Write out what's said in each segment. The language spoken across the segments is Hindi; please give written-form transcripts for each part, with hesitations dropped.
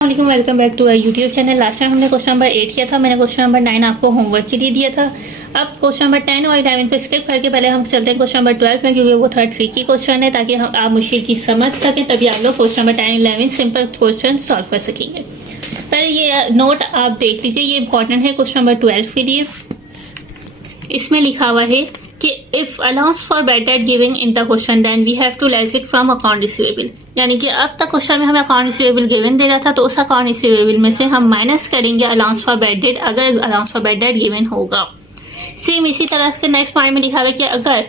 Welcome back to our YouTube channel. Last time हमने क्वेश्चन नंबर 8 किया था। मैंने क्वेश्चन नंबर 9 आपको होमवर्क के लिए दिया था। अब क्वेश्चन नंबर 10 और 11 को स्किप करके पहले हम चलते हैं क्वेश्चन नंबर 12 में, क्योंकि वो थोड़ा ट्रिकी क्वेश्चन है, ताकि आप मुश्किल चीज़ समझ सकें, तभी आप लोग question number 10 11 simple question solve कर सकेंगे। पहले ये नोट आप देख लीजिए, ये इंपॉर्टेंट है क्वेश्चन नंबर 12 के लिए। इसमें लिखा हुआ है कि if allowance for bad debt giving in the question then we have to less it from account receivable. यानी कि अब तक क्वेश्चन में हमें अकाउंट रिसीवेबल गिवन दे रहा था, तो उस अकाउंट रिसीवेबल में से हम माइनस करेंगे अलाउंस फॉर बैड डेट, अगर allowance for bad date given होगा। सेम इसी तरह से नेक्स्ट पॉइंट में लिखा हुआ है कि अगर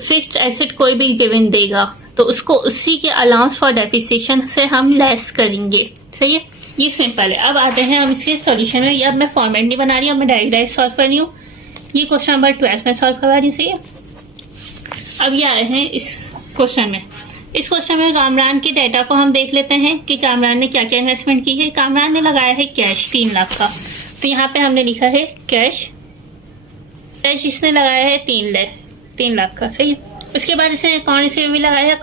फिक्स्ड एसेट कोई भी गिवन देगा तो उसको उसी के अलाउंस फॉर डेप्रिसिएशन से हम लेस करेंगे। सही है, ये सिंपल है। अब आते हैं हम इसके सॉल्यूशन में। ये अब मैं फॉर्मेट नहीं बना रही हूँ, मैं डायरेक्ट सॉल्व कर रही हूँ। ये क्वेश्चन नंबर 12 में सॉल्व करवा रही हूँ। सही है, अब ये आए हैं इस क्वेश्चन में। इस क्वेश्चन में कामरान के डाटा को हम देख लेते हैं कि कामरान ने क्या क्या इन्वेस्टमेंट की है। कामरान ने लगाया है कैश 3 लाख का, तो यहाँ पे हमने लिखा है कैश इसने लगाया है 3 लाख का। सही है, उसके बाद इसने अकाउंट रिसीवेबल लगाया है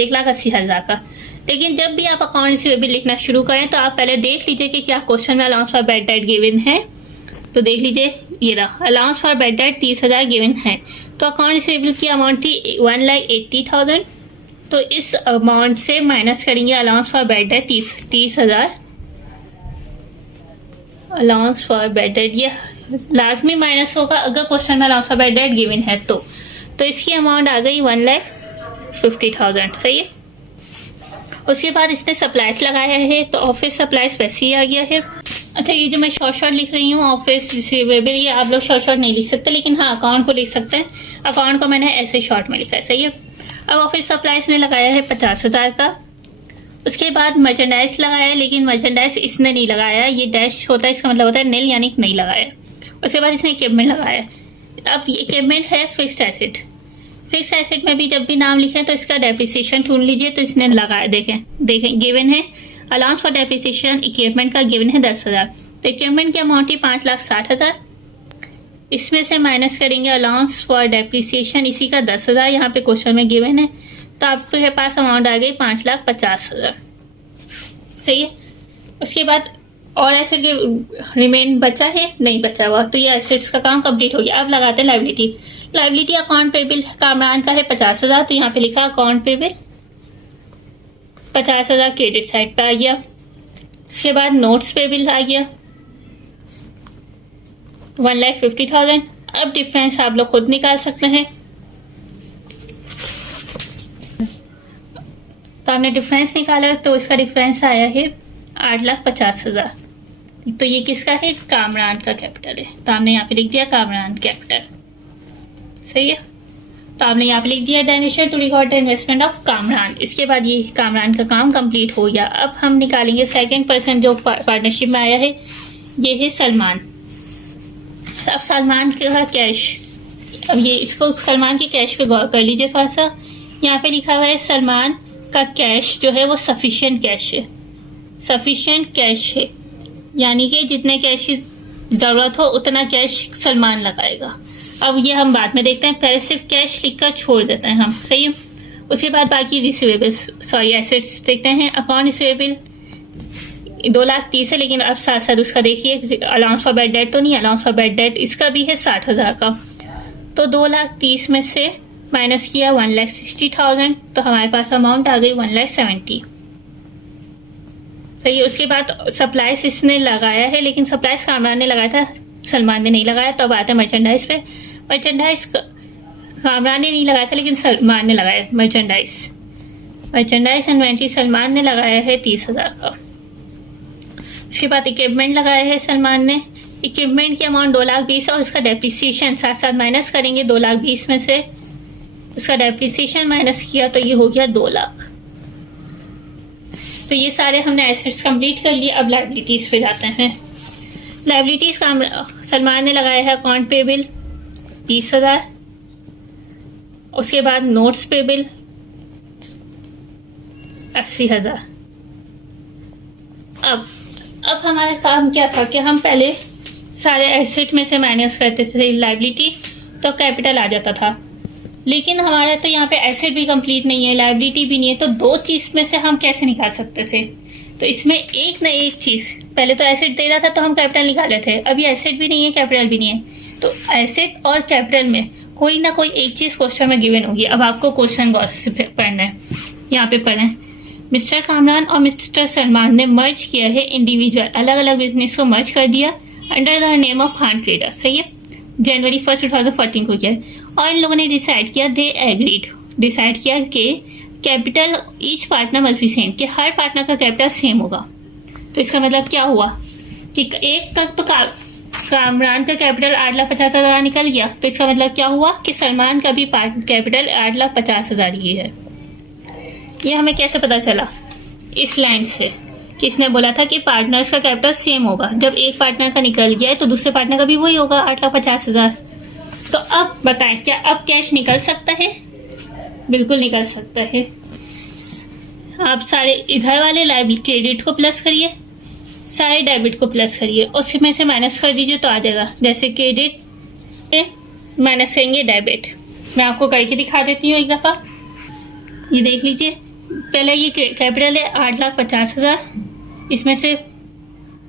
1,80,000 का। लेकिन जब भी आप अकाउंट रिसीवेबल लिखना शुरू करें तो आप पहले देख लीजिए कि क्या क्वेश्चन में allowance for bad date given है। तो देख लीजिए, ये रहा allowance for bad date 30,000 given है। तो अकाउंट रिसीवेबल की अमाउंट थी 1,80,000। तो इस अमाउंट से माइनस करेंगे allowance for bad date 30,000। Allowance for bad date ये लाजमी माइनस होगा अगर क्वेश्चन में allowance for bad date given है। तो इसकी अमाउंट आ गई 1,50,000। सही है, उसके बाद इसने सप्लाइज लगाया है, तो ऑफिस सप्लाइज वैसे ही आ गया है। अच्छा, ये जो मैं शॉर्ट लिख रही हूँ ऑफिस रिसीवेबल, ये आप लोग शॉर्ट नहीं लिख सकते, लेकिन हाँ अकाउंट को लिख सकते हैं। अकाउंट को मैंने ऐसे शॉर्ट में लिखा है। सही है, अब ऑफिस सप्लाइज ने लगाया है 50,000 का। उसके बाद मर्चेंडाइज लगाया है, लेकिन मर्चेंडाइज इसने नहीं लगाया, ये डैश होता है, इसका मतलब होता है नील, यानी नहीं लगाया। उसके बाद इसने इक्विपमेंट लगाया। अब ये इक्विपमेंट है फिक्स्ड एसेट। फिक्स एसेट में भी जब भी नाम लिखें तो इसका डेप्रिसिएशन ढूंढ लीजिए। तो इसने लगाया, देखें गिवन है अलाउंस फॉर डेप्रिसिएशन इक्विपमेंट का गिवन है 10,000। तो इक्विपमेंट की अमाउंट ही 5,60,000। इसमें से माइनस करेंगे अलाउंस फॉर डेप्रिसिएशन इसी का 10,000, यहाँ पे क्वेश्चन में गिवन है। तो आपके पास अमाउंट आ गई 5,50,000। सही है, उसके बाद और एसेट के रिमेन बचा है, नहीं बचा हुआ, तो ये एसेट्स का काम कंप्लीट हो गया। अब लगाते हैं liability. Liability account payable Kamran का है 50,000, तो यहाँ पे लिखा अकाउंट पेबल 50,000 क्रेडिट साइड पे आ गया। उसके बाद नोट्स पेबल आ गया 1,50,000। अब डिफरेंस आप लोग खुद निकाल सकते हैं। तो हमने डिफरेंस निकाला, तो इसका डिफरेंस आया है 8,50,000। तो ये किसका है? कामरान का कैपिटल है। तो हमने यहाँ पे लिख दिया कामरान कैपिटल। सही है, तो आपने यहाँ पे लिख दिया डेनिशन to record the investment of Kamran. इसके बाद ये कामरान का काम कंप्लीट हो गया। अब हम निकालेंगे सेकंड पर्सन जो पार्टनरशिप में आया है, ये है सलमान। अब सलमान का कैश, अब ये इसको सलमान के कैश पे गौर कर लीजिए थोड़ा सा। यहाँ पे लिखा हुआ है सलमान का कैश जो है वो सफिशिएंट कैश है। सफिशिएंट कैश है यानी कि जितने कैश की ज़रूरत हो उतना कैश सलमान लगाएगा। अब ये हम बाद में देखते हैं, पहले सिर्फ कैश लिखकर छोड़ देते हैं हम। सही है, उसके बाद बाकी रिसीवेबल्स एसेट्स देखते हैं। अकाउंट रिसीवेबल 2,30,000 है, लेकिन अब साथ साथ उसका देखिए अलाउंस फॉर बैड डेट तो नहीं, अलाउंस फॉर बैड डेट इसका भी है 60,000 का। तो 2,30,000 में से माइनस किया 1,60,000, तो हमारे पास अमाउंट आ गई 1,70,000। सही है, उसके बाद सप्लाइज इसने लगाया है, लेकिन सप्लाइज कामरान ने लगाया था, सलमान ने नहीं लगाया। तो अब आते हैं मर्चेंडाइज पे। मर्चेंडाइज कामरान ने नहीं लगाया था, लेकिन सलमान ने लगाया। मर्चेंडाइज इन्वेंट्री सलमान ने लगाया है 30,000 का। उसके बाद इक्विपमेंट लगाया है सलमान ने। इक्विपमेंट की अमाउंट 2,20,000 और उसका डेप्रिसिएशन साथ साथ माइनस करेंगे। 2,20,000 में से उसका डेप्रिसिएशन माइनस किया तो ये हो गया 2,00,000। तो ये सारे हमने एसेट्स कंप्लीट कर लिए। अब लाइबिलिटीज पे जाते हैं। लाइबिलिटीज का सलमान ने लगाया है अकाउंट पेबल 20,000। उसके बाद नोट्स पेबल 80,000। अब हमारा काम क्या था कि हम पहले सारे एसेट में से माइनस करते थे लाइबिलिटी, तो कैपिटल आ जाता था। लेकिन हमारा तो यहाँ पे एसेट भी कंप्लीट नहीं है, लायबिलिटी भी नहीं है, तो दो चीज में से हम कैसे निकाल सकते थे? तो इसमें एक ना एक चीज़, पहले तो एसेट दे रहा था तो हम कैपिटल निकाले थे, अभी एसेट भी नहीं है कैपिटल भी नहीं है, तो एसेट और कैपिटल में कोई ना कोई एक चीज़ क्वेश्चन में गिवन होगी। अब आपको क्वेश्चन गौर से पढ़ना है। यहाँ पे पढ़ें, मिस्टर कामरान और मिस्टर सलमान ने मर्ज किया है, इंडिविजुअल अलग अलग बिजनेस को मर्ज कर दिया under the name of Khan trader, सही है, जनवरी 1 2014 को किया है। और इन लोगों ने डिसाइड किया, दे एग्रीड, डिसाइड किया कि capital each partner must be same, कि हर पार्टनर का कैपिटल सेम होगा। तो इसका मतलब क्या हुआ कि एक का कामरान का कैपिटल 8,50,000 निकल गया, तो इसका मतलब क्या हुआ कि सलमान का भी कैपिटल 8,50,000 ही है। ये हमें कैसे पता चला? इस लाइन से, किसने बोला था कि पार्टनर्स का कैपिटल सेम होगा। जब एक पार्टनर का निकल गया है तो दूसरे पार्टनर का भी वही होगा, 8,50,000। तो अब बताएं, क्या अब कैश निकल सकता है? बिल्कुल निकल सकता है। आप सारे इधर वाले लाइबिलिटी क्रेडिट को प्लस करिए, सारे डेबिट को प्लस करिए, उसमें से माइनस कर दीजिए तो आ जाएगा। जैसे क्रेडिट माइनस करेंगे डेबिट, मैं आपको करके दिखा देती हूँ एक दफ़ा। ये देख लीजिए, पहले ये कैपिटल है 8,50,000, इसमें से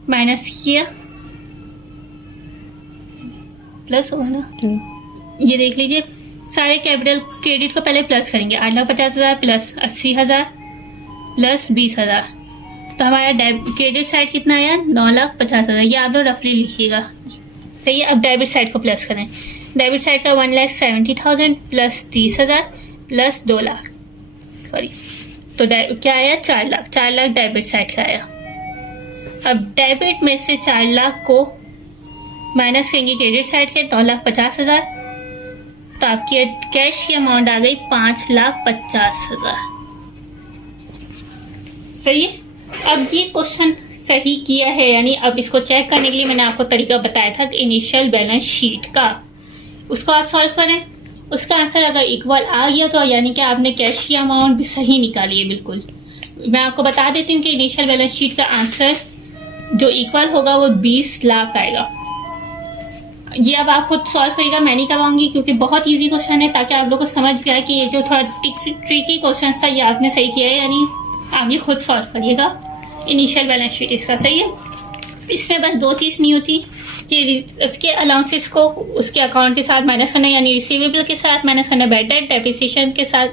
माइनस किया, प्लस होगा ना। ये देख लीजिए, सारे कैपिटल क्रेडिट को पहले प्लस करेंगे, 8,50,000 प्लस 80,000 प्लस 20,000, तो हमारा क्रेडिट साइड कितना आया? 9,50,000। ये आप लोग रफली लिखिएगा, सही है। अब डेबिट साइड को प्लस करें, डेबिट साइड का 1,70,000 प्लस 30,000 प्लस 2 लाख, सॉरी, तो क्या आया? 4 लाख। 4 लाख डेबिट साइड का आया। अब डेबिट में से 4 लाख को माइनस करेंगे क्रेडिट साइड के 9,50,000, तो आपकी कैश की अमाउंट आ गई 5,50,000, सही है। अब ये क्वेश्चन सही किया है, यानी अब इसको चेक करने के लिए मैंने आपको तरीका बताया था इनिशियल बैलेंस शीट का, उसको आप सॉल्व करें। उसका आंसर अगर इक्वल आ गया तो यानी कि आपने कैश की अमाउंट भी सही निकाली है बिल्कुल। मैं आपको बता देती हूँ कि इनिशियल बैलेंस शीट का आंसर जो इक्वल होगा वो 20 लाख आएगा। ये अब आप खुद सॉल्व करिएगा, मैं नहीं करवाऊंगी क्योंकि बहुत इजी क्वेश्चन है, ताकि आप लोग को समझ भी आए कि ये जो थोड़ा ट्रिकी क्वेश्चन था ये आपने सही किया है, यानी आप ये खुद सॉल्व करिएगा। इनिशियल बैलेंस शीट इसका सही है। इसमें बस 2 चीज़ नहीं होती कि उसके अलाउंसेस को उसके अकाउंट के साथ माइनस करना है, यानी रिसीवेबल के साथ माइनस करना है बैड डेट, डेप्रिसिएशन के साथ,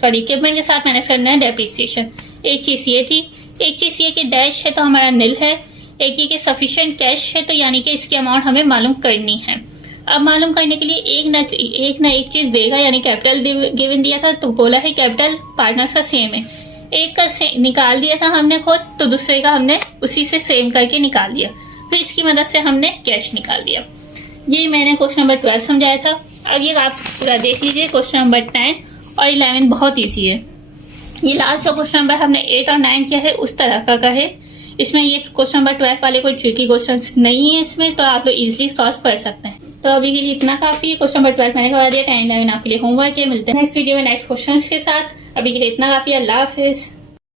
सॉरी इक्विपमेंट के साथ माइनस करना है डेप्रिसिएशन। एक चीज़ ये थी, एक चीज़ ये कि डैश है तो हमारा नील है, एक ये कि सफिशिएंट कैश है, तो यानी कि इसकी अमाउंट हमें मालूम करनी है। अब मालूम करने के लिए एक ना एक चीज़ देगा, यानी कैपिटल गिवन दिया था तो बोला है कैपिटल पार्टनर्स का सेम है, एक का निकाल दिया था हमने खुद, तो दूसरे का हमने उसी से सेम करके निकाल दिया, फिर इसकी मदद से हमने कैश निकाल दिया। ये मैंने क्वेश्चन नंबर 12 समझाया था। अब ये आप पूरा देख लीजिए, क्वेश्चन नंबर 10 और 11 बहुत ईजी है। ये लास्ट जो क्वेश्चन नंबर हमने 8 और 9 किया है उस तरह का है। इसमें ये क्वेश्चन नंबर 12 वाले कोई ट्रिकी क्वेश्चन नहीं है इसमें, तो आप लोग इजीली सॉल्व कर सकते हैं। तो अभी के लिए इतना काफी है। क्वेश्चन नंबर 12 मैंने करवा दिया, 10 11 आपके लिए होमवर्क है। मिलते हैं नेक्स्ट वीडियो में नेक्स्ट क्वेश्चन के साथ। अभी के लिए इतना काफी है। अल्लाह हाफिज।